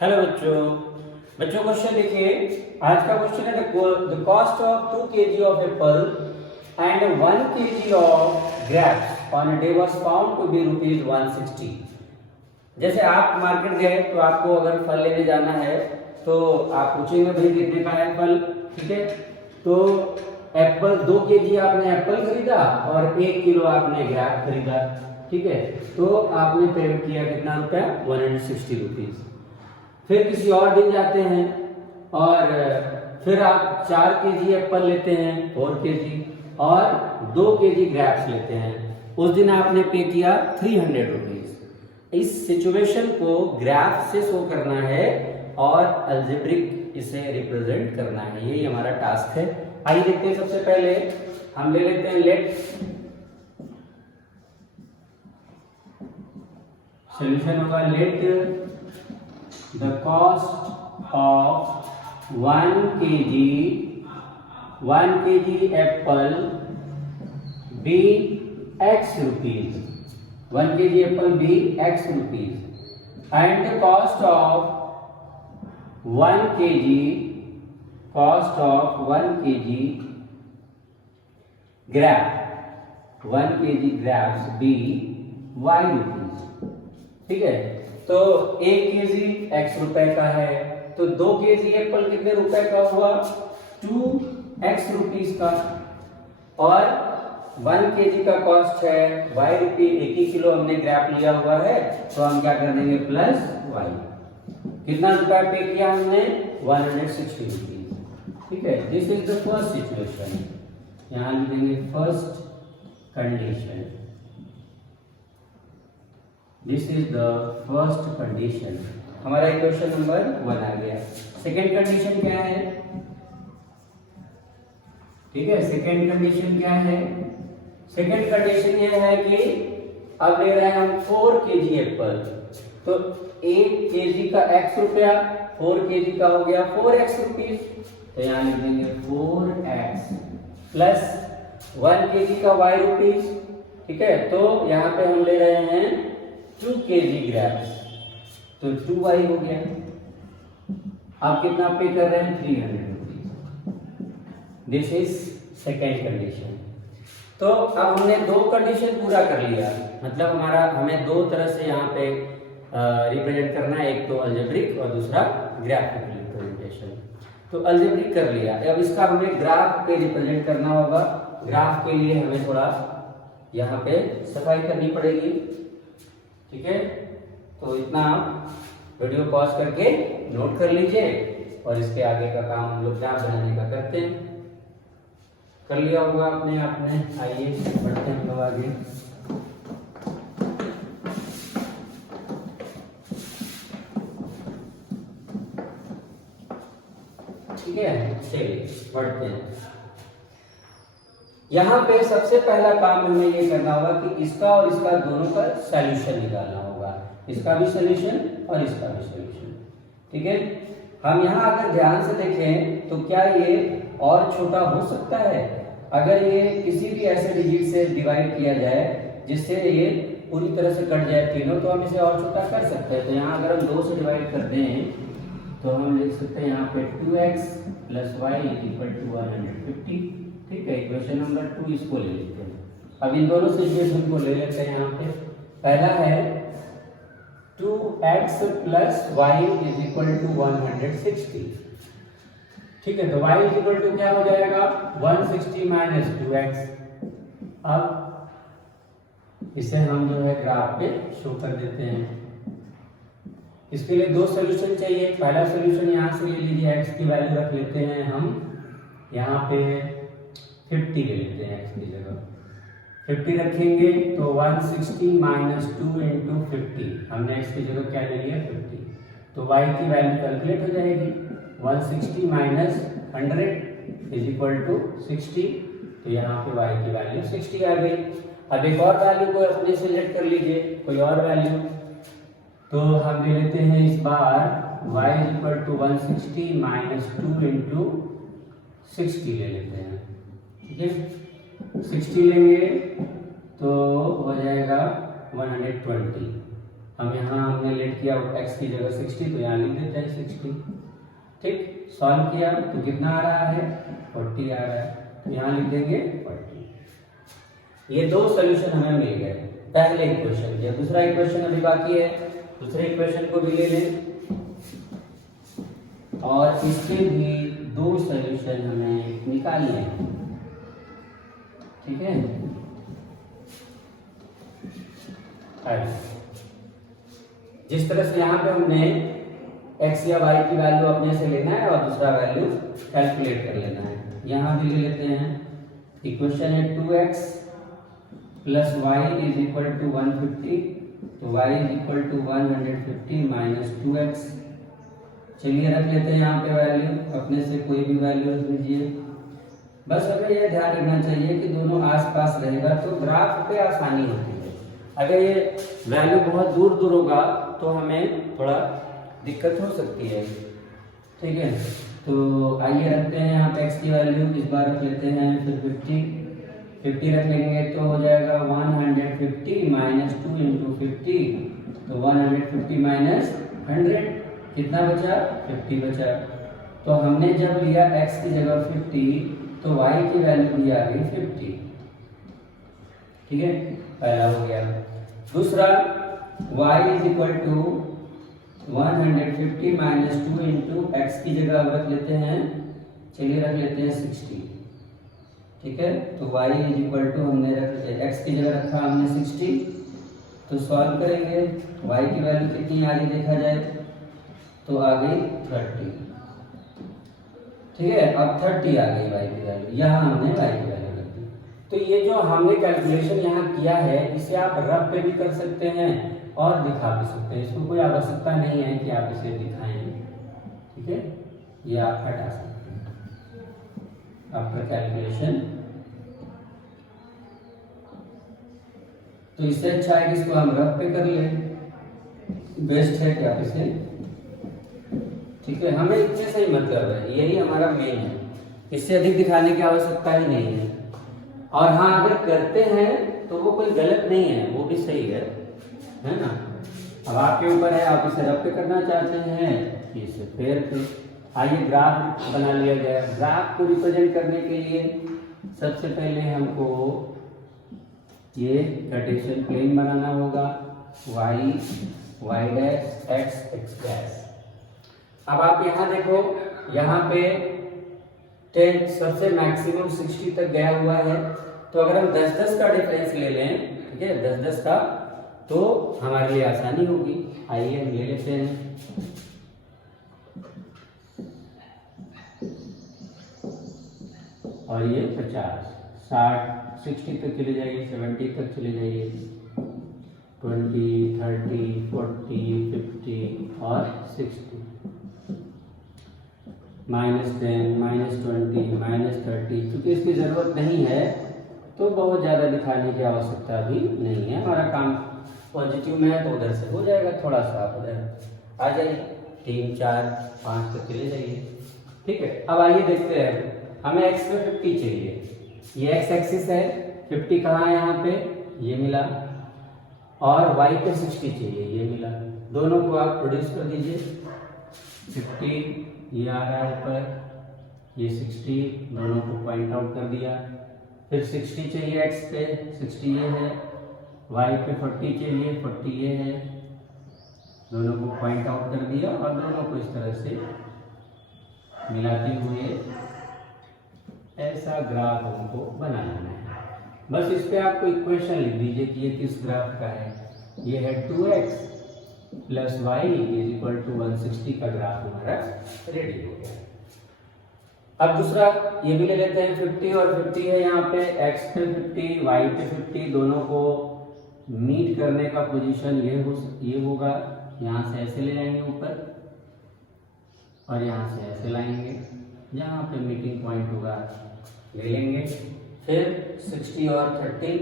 Hello बच्चों। बच्चों question देखिए, आज का क्वेश्चन है the cost of 2 kg of apple and 1 kg of grapes on a day was found to be ₹160। जैसे आप मार्केट गए तो आपको अगर फल लेने जाना है तो आप पूछेंगे भाई कितने का है फल, ठीक है। तो एप्पल 2 kg आपने एप्पल खरीदा और 1 किलो आपने ग्रेप खरीदा, ठीक है। तो आपने पेमेंट किया कितना रुपया, ₹160। फिर किसी और दिन जाते हैं और फिर आप 4 kg एप्पल लेते हैं, 4 kg और 2 kg ग्रेप्स लेते हैं। उस दिन आपने पे किया ₹300। इस सिचुएशन को ग्राफ से शो करना है और अलजेब्रिक इसे रिप्रेजेंट करना है, यही हमारा टास्क है। आइए देखते हैं। सबसे पहले हम ले लेते हैं लेट सॉल्यूशन होगा late the cost of 1 kg apple be x rupees, 1 kg apple be x rupees and the cost of 1 kg grapes be y rupees, ठीक है। तो 1 kg x रुपए का है तो 2 kg एप्पल कितने रुपए का हुआ, 2x रुपीस का, और 1 kg का कॉस्ट है y रुपी। 1 ही किलो हमने ग्रेप लिया हुआ है तो हम क्या कर देंगे प्लस y। कितना रुपया पे किया हमने, ₹160, ठीक है। This is the first situation, यहां लिख देंगे first condition. This is the first condition, हमारा इक्वेशन नंबर 1 आ गया। सेकेंड कंडीशन क्या है, ठीक है। सेकेंड कंडीशन क्या है, सेकेंड कंडीशन ये है कि अब ले रहे हैं हम 4 kg एप्पल, तो 1 kg का x रुपया, 4 kg का हो गया 4x रुपीस, तो यहां लिख देंगे 4x प्लस 1 kg का y रुपीस, ठीक है। तो यहां पे हम ले रहे हैं 2 kg ग्रेप्स, तो 2y हो गया। आप कितना पे कर रहे हैं, ₹300। This is second condition. तो अब हमने 2 कंडीशन पूरा कर लिया, मतलब हमें 2 तरह से यहाँ पे रिप्रेजेंट करना है, एक तो अलजेब्रिक और दूसरा ग्राफिकल रिप्रेजेंटेशन। तो अलजेब्रिक कर लिया, अब इसका हमें ग्राफ पे रिप्रेजेंट करना होगा। ग्राफ के लिए हमें थोड़ा यहाँ पे सफाई करनी पड़ेगी, ठीक है। तो इतना आप वीडियो पॉज करके नोट कर लीजिए और इसके आगे का काम हम लोग ग्राफ बनाने का करते हैं। कर लिया होगा आपने। आइए बढ़ते हैं हम लोग आगे। ठीक है, चलिए बढ़ते हैं। यहाँ पे सबसे पहला काम हमें ये करना होगा कि इसका और इसका दोनों का सॉल्यूशन निकालना होगा, इसका भी सॉल्यूशन और इसका भी सॉल्यूशन, ठीक है। हम यहाँ अगर ध्यान से देखें तो क्या ये और छोटा हो सकता है, अगर ये किसी भी ऐसे डिजिट से डिवाइड किया जाए जिससे ये पूरी तरह से कट जाए तीनों, तो हम इसे और छोटा कर सकते हैं। तो यहाँ अगर हम 2 से डिवाइड कर दें तो हम लिख सकते हैं यहाँ पे 2x plus y equal to 150, ठीक है। इक्वेशन नंबर 2 इसको ले लेते हैं। अब इन दोनों सिचुएशन को ले लेते हैं। यहाँ पे पहला है 2x plus y is equal to 160, ठीक है। तो y इज इक्वल टू क्या हो जाएगा, 160 माइनस 2x। अब इसे हम जो है ग्राफ पे शो कर देते हैं। इसके लिए 2 सॉल्यूशन चाहिए। पहला सॉल्यूशन यहाँ से ले लीजिए, x की वैल्यू रख लेते हैं हम यहाँ पे 50 ले लेते हैं, x की जगह 50 रखेंगे तो 160 माइनस 2 इंटू 50, हमने x की जगह क्या ले लिया 50, तो y की वैल्यू कैलकुलेट हो जाएगी। 160 माइनस 100 इज इक्वल टू 60, तो यहाँ पे y की वैल्यू 60 आ गई। अब एक और वैल्यू को अपने सिलेक्ट कर लीजिए, कोई और वैल्यू, तो हम ले लेते हैं इस बार y is equal to 160 minus 2 into 60 ले लेते हैं, ठीक है। 60 लेंगे तो हो जाएगा 120। हम यहाँ हमने लेट किया x की जगह 60, तो यहाँ लिख देते हैं 60। ठीक, सॉल्व किया तो कितना आ रहा है, 40 आ रहा है, तो यहाँ लिख देंगे 40। ये दो सॉल्यूशन हमें मिल गए पहले इक्वेशन के। दूसरा इक्वेशन अभी बाकी है, दूसरे इक्वेशन को भी ले लें और इसके भी दो सॉल्यूशन हमें निकालने हैं। ठीक है, जिस तरह से यहाँ पे हमने x या y की वैल्यू अपने से लेना है और दूसरा वैल्यू कैलकुलेट कर लेना है, यहाँ भी ले लेते हैं। इक्वेशन है 2x plus y is equal to 150, तो y is equal to 150 minus 2x। चलिए रख लेते हैं यहाँ पे वैल्यू, अपने से कोई भी वैल्यू रख लीजिए। बस हमें यह ध्यान रखना चाहिए कि दोनों आसपास रहेगा तो ग्राफ पे आसानी होती है। अगर ये वैल्यू बहुत दूर दूर होगा तो हमें थोड़ा दिक्कत हो सकती है। ठीक है, तो आइए रखते हैं यहाँ पे x की वैल्यू, इस बार रख लेते हैं, फिर 50 रख लेंगे तो हो जाएगा 150 माइनस 2 इंटू 50, तो 150 माइनस 100 कितना बचा, 50 बचा। तो हमने जब लिया x की जगह 50 तो y की वैल्यू भी आ गई 50। ठीक है, पहला हो गया। दूसरा y is equal to 150 minus 2 into x की जगह अब रख लेते हैं, चलिए रख लेते हैं 60। ठीक है, तो y इज इक्वल टू हमने x की जगह रखा हमने 60, तो सॉल्व करेंगे y की वैल्यू कितनी आ रही देखा जाए तो आ गई 30। ठीक है, अब 30 आ गई y की वैल्यू, यहाँ हमने y की वैल्यू रख दी। तो ये जो हमने कैलकुलेशन यहाँ किया है इसे आप रफ पे भी कर सकते हैं और दिखा भी सकते हैं, इसको कोई आवश्यकता नहीं है कि आप इसे दिखाएं। ठीक है, ये आप हटा सकते हैं आपका कैलकुलेशन। तो इससे अच्छा है कि इसको हम रफ पे कर लें, बेस्ट है कि आप इसे। ठीक है, हमें इतने से ही मतलब है, यही हमारा मेन है, इससे अधिक दिखाने की आवश्यकता ही नहीं है। और हाँ, अगर करते हैं तो वो कोई गलत नहीं है, वो भी सही है ना। अब आपके ऊपर है, आप इसे रफ पे करना चाहते हैं कि इसे फेर पे। आइए ग्राफ बना लिया गया। ग्राफ को रिप्रेजेंट करने के लिए सबसे पहले हमको ये कार्टेशियन प्लेन बनाना होगा, y डैश x डैश। अब आप यहाँ देखो, यहाँ पे 10 सबसे मैक्सिमम 60 तक गया हुआ है, तो अगर हम 10-10 का डिफरेंस ले लें, ठीक है, 10-10 का, तो हमारे लिए आसानी होगी। आइए हम ले लेते हैं, और ये 50, 60, 60 तक चले जाइए, 70 तक चले जाइए, 20, 30, 40, 50 और 60, -10, -20, -30। क्योंकि इसकी जरूरत नहीं है तो बहुत ज़्यादा दिखाने की आवश्यकता भी नहीं है। हमारा काम पॉजिटिव में है तो उधर से हो जाएगा, थोड़ा सा आप उधर आ जाइए, 3, 4, 5 तक चले जाइए। ठीक है, अब आइए देखते हैं, हमें x पे 50 चाहिए, ये x एक्सिस है, 50 कहाँ है यहाँ पे, ये मिला, और y पे 60 चाहिए, ये मिला। दोनों को आप प्रोड्यूस कर दीजिए, 50 ये आ रहा है ऊपर, ये 60, दोनों को पॉइंट आउट कर दिया। फिर 60 चाहिए x पे, 60 ये है, y पे 40 चाहिए, 40 ये है, दोनों को पॉइंट आउट कर दिया और दोनों को इस तरह से मिलाते हुए ऐसा ग्राफ हमको बनाना है। बस इस पे आपको इक्वेशन लिख दीजिए कि ये किस ग्राफ का है। ये है 2x plus y is equal to 160 का ग्राफ हमारा रेडी हो गया। अब दूसरा ये भी ले लेते हैं, 50 और 50 है यहाँ पे, x पे 50, y पे 50, दोनों को मीट करने का पोजीशन ये होगा, यहाँ से ऐसे ले जाएंगे ऊपर और यहाँ से ऐसे लाएंगे, जहाँ पे मीटिंग पॉइंट होगा ले लेंगे। फिर 60 और 30,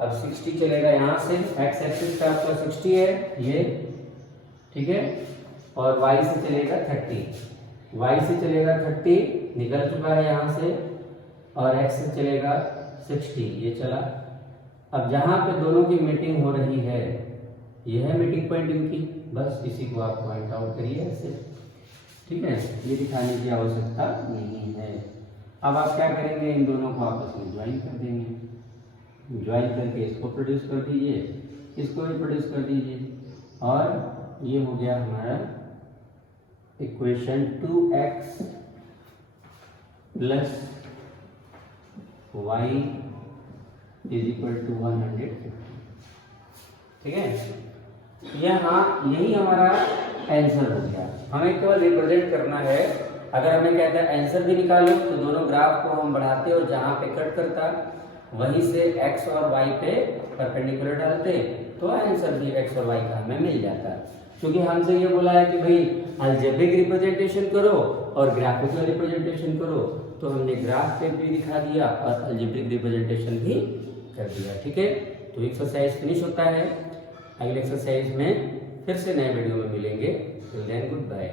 अब 60 चलेगा यहाँ से, x एक्सिस का आपका 60 है ये, ठीक है, और y से चलेगा 30, y से चलेगा 30 निकल चुका है यहाँ से, और x से चलेगा 60 ये चला। अब जहाँ पे दोनों की मीटिंग हो रही है ये है मीटिंग पॉइंट इनकी, बस इसी को आप पॉइंट आउट करिए ऐसे, ठीक है। ये दिखाने की आवश्यकता नहीं है। अब आप क्या करेंगे, इन दोनों को आपस में ज्वाइन कर देंगे, ज्वाइन करके इसको प्रोड्यूस कर दीजिए, इसको भी प्रोड्यूस कर दीजिए, और ये हो गया हमारा equation 2x plus y is equal to 150, ठीक है। यहाँ यही हमारा आंसर हो गया। हमें केवल रिप्रेजेंट करना है। अगर हमें कहता है आंसर भी निकालो तो दोनों ग्राफ को हम बढ़ाते और जहाँ पे कट करता वहीं से x और y पे परपेंडिकुलर डालते तो आंसर भी x और y का हमें मिल जाता। क्योंकि हमसे ये बोला है कि भाई अलजेब्रिक रिप्रेजेंटेशन करो और ग्राफिकल रिप्रेजेंटेशन करो, तो हमने ग्राफ पे भी दिखा दिया और अलजेब्रिक रिप्रेजेंटेशन भी कर दिया, ठीक है। तो एक्सरसाइज फिनिश होता है। अगले एक्सरसाइज में फिर से नए वीडियो में मिलेंगे। Till then good bye.